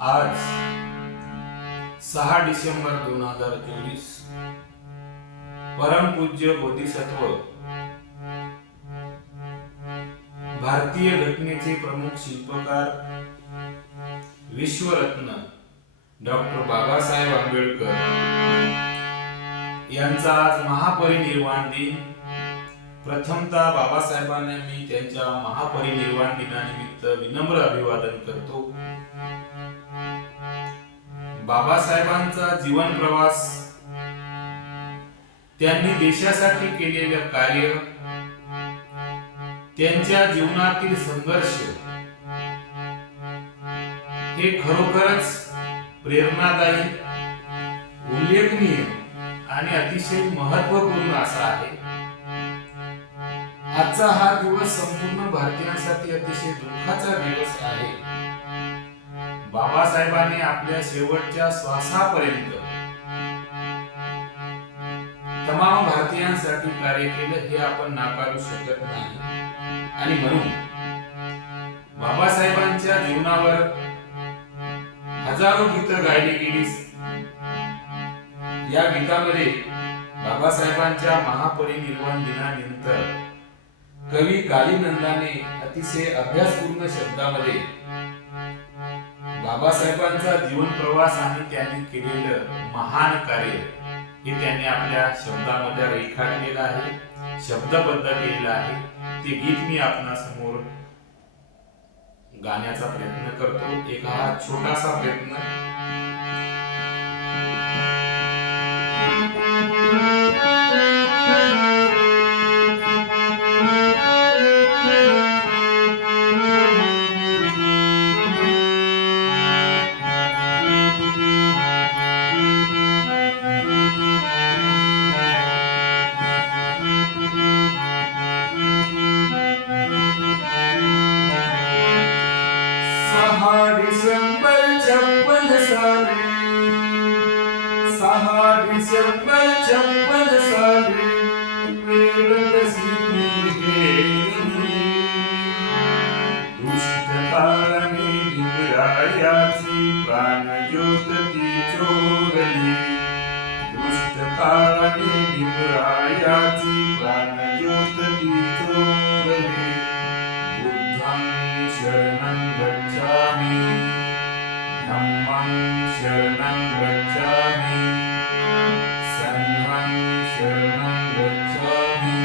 आज 6 डिसेंबर 2024 परमपूज्य बोधिसत्व भारतीय घटनेचे प्रमुख शिल्पकार विश्वरत्न डॉक्टर बाबासाहेब आंबेडकर यांचा आज महापरिनिर्वाण दिन। प्रथमतः बाबासाहेबांना मी त्यांच्या महापरिनिर्वाण दिनानिमित्त विनम्र अभिवादन करतो। बाबासाहेबांचा जीवन प्रवास, त्यांनी देशासाठी केलेले कार्य, त्यांच्या जीवनातील संघर्ष हे खरोखरच प्रेरणादायी, उल्लेखनीय आणि अतिशय महत्त्वपूर्ण असा आहे। आजचा हा दिवस संपूर्ण भारतीयांसाठी अतिशय दुःखाचा दिवस आहे। बाबासाहेबांनी आपल्या शेवटच्या श्वासापर्यंत तमाम भारतीयांसाठी कार्य केले हे आपण नाकारू शकत नाही। आणि म्हणून बाबासाहेबांच्या जीवनावर हजारो गीतं गायली गेली। या गीतामध्ये बाबासाहेबांच्या महापरिनिर्वाण दिनानंतर कवी कालीनंदाने अतिशय अभ्यासपूर्ण शब्दामध्ये बाबासाहेबांचा जीवन प्रवास आणि त्यांनी केलेलं महान कार्य हे त्यांनी आपल्या शब्दामध्ये रेखाटलेलं आहे, शब्दबद्ध केलेलं आहे। ते गीत मी आपणासमोर गाण्याचा प्रयत्न करतो। एक हा छोटासा प्रयत्न। डिसेंबर 56 साली, 6 डिसेंबर 56 साली वेळ कशी गेली, दुष्ट काळाने निवरायाची प्राणज्योत ती चोरली, दुष्ट काळाने निवरायाची प्राणज्योत ती चोरली। बुद्धं शरणं गच्छामि, धम्मं शरणं गच्छामि, संघं शरणं गच्छामि।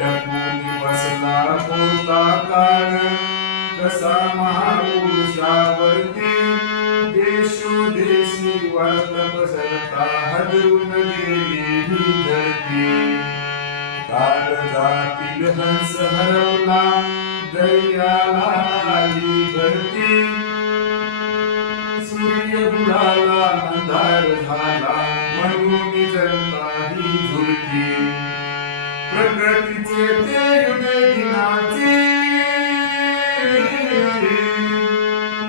लपून बसला होता काळ कसा महापुरुषावरती, देशोदेशी वार्ता पसरता हादरून गेली ही धरती। काळजातील हंस हरवला दर्याला आली भरती, सूर्य बुडाला अंधार झाला म्हणून जनता ही झुलती। प्रगतीचे ते युग दिनाचे,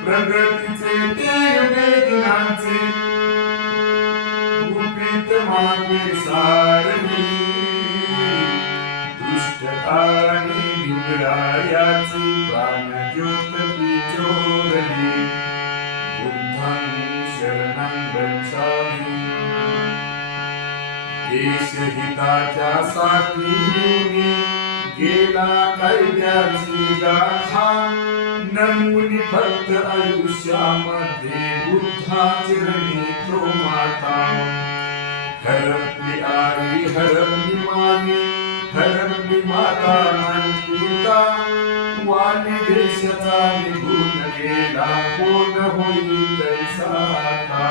प्रगतीचे ते युग दिनाचे गुपित मागे सारली, दुष्ट काळाने निवरायाची प्राणज्योत ती चोरली। बुद्धं शरणं गच्छामि, देशहिताच्या साठी गेला कायद्याची गाथा, नमुनी फक्त आयुष्यामध्ये बुद्धाची रणी तो माता। हरपली आई हरपली मानी, हरपली माता मानपिता, वाणी देशाचा निघून गेला कोण होईल तैसा आता।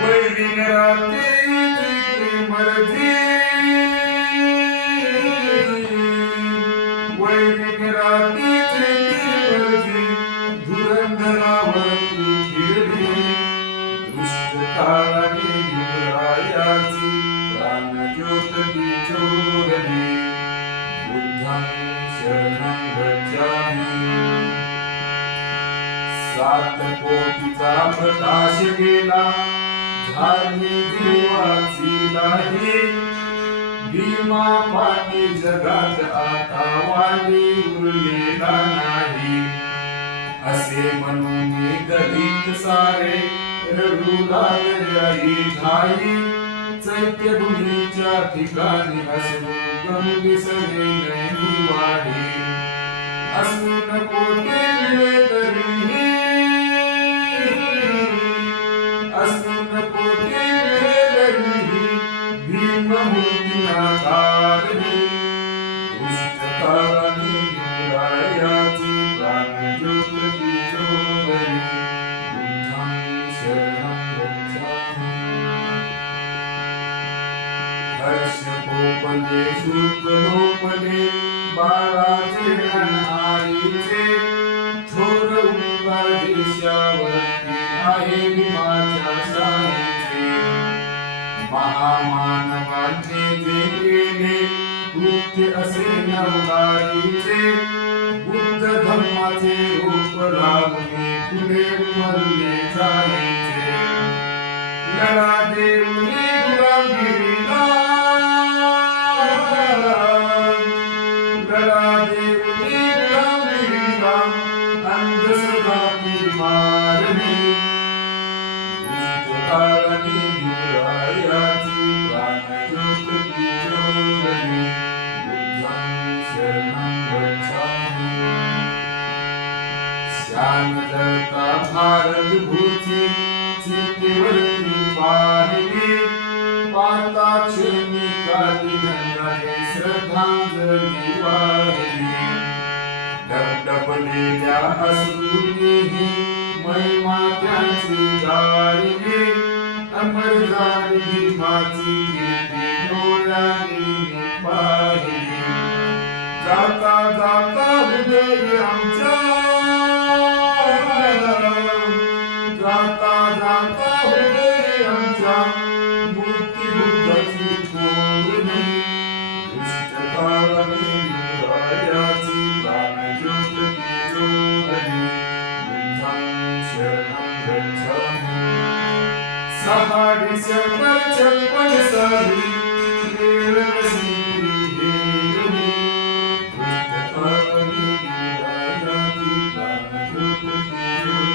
वैरीन रात्री तुझी मर्जी, वैरीन रात्री तुझी मर्जी, धुरंधरावर तू फिरली, दुष्ट काळाने युवरायाची प्राणज्योत ती चोरली। बुद्धं शरणं गच्छामि, 7 कोटीचा प्रकाश गेला झाली देवाची लाही, भीमा पाटी जगात आता वाली उरलेला नाही। असे असे म्हणून दलित सारे रडू लागले आई घाई चैत्यभूमीच्या ठिकाणी अश्रू गंगे सगळे नैनी वाढे असून कोटी मिळे तरीही असून कोटी मिळे तरीही भीममूर्तीला तारली दुष्ट काळाने युवरायाची प्राणज्योत तिजोरी बुद्धं शरणं गच्छामि हर्ष गोपने शुकलोपने बाळाचे रण आईचे थोर उंकार देशावरती आहे भीमाच्या शाहीचे महामानवांनी जे केले कृत्य असे नवलाईचे बुद्ध धम्माचे रूप लावणे पुढे उमरले जायचे लढा देऊनी गुलामगिरीला लढा देऊनी गुलामगिरीला अंधश्रद्धांनी मारणे दुष्ट काळाने युवरायाची प्राणज्योत तिजोरी बुद्धं शरणं गच्छामि श्याम जळता भारत भूची चितेवरती पाहिली पाता क्षणी काली नंदाने श्रद्धांजली वाहिली डबडबलेल्या अश्रूंनीही महिमा त्यांची गायली अमर झाली भीमाची कीर्ती डोळ्यांनी पाहिली जाता जाता हृदय आमच्या जाता जाता हृदय आमच्या मूर्ती बुद्धाची कोरणी दुष्ट काळाने युवरायाची प्राणज्योत तिजोरी बुद्धं शरणं गच्छामि 6 डिसेंबर 56 साली